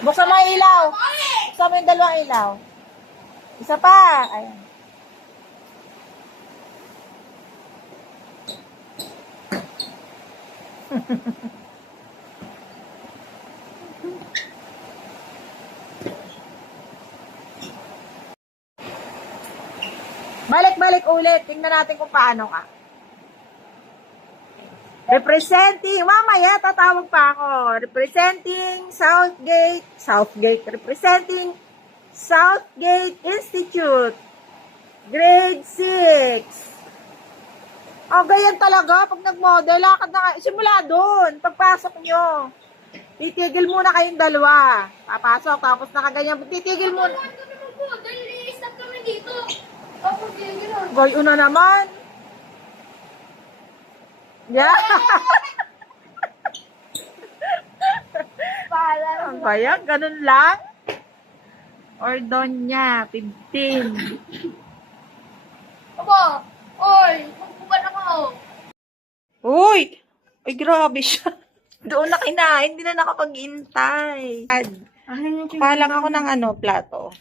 Buksan mo yung ilaw. Buksan mo yung dalawang ilaw. Isa pa. Ayan. Balik-balik ulit. Tingnan natin kung paano ka. Representing, mamaya tatawag pa ako. Representing Southgate. Representing Southgate Institute. Grade 6. Oh, ganyan talaga. Pag nag-model, lakad na kayo. Simula doon. Pagpasok nyo. Titigil muna kayong dalawa. Papasok, tapos nakaganyan. Titigil muna. Dahil i-stop kami dito. Tapos gano'n. Goy, una naman. Yeah. Paalam. Ang kaya, ganun lang. Or Donya, 15. Aba, oy, magbuban ako. Uy! Uy, grabe siya. Doon na kinain, hindi na nakapag-intay. Palang ako ng plato.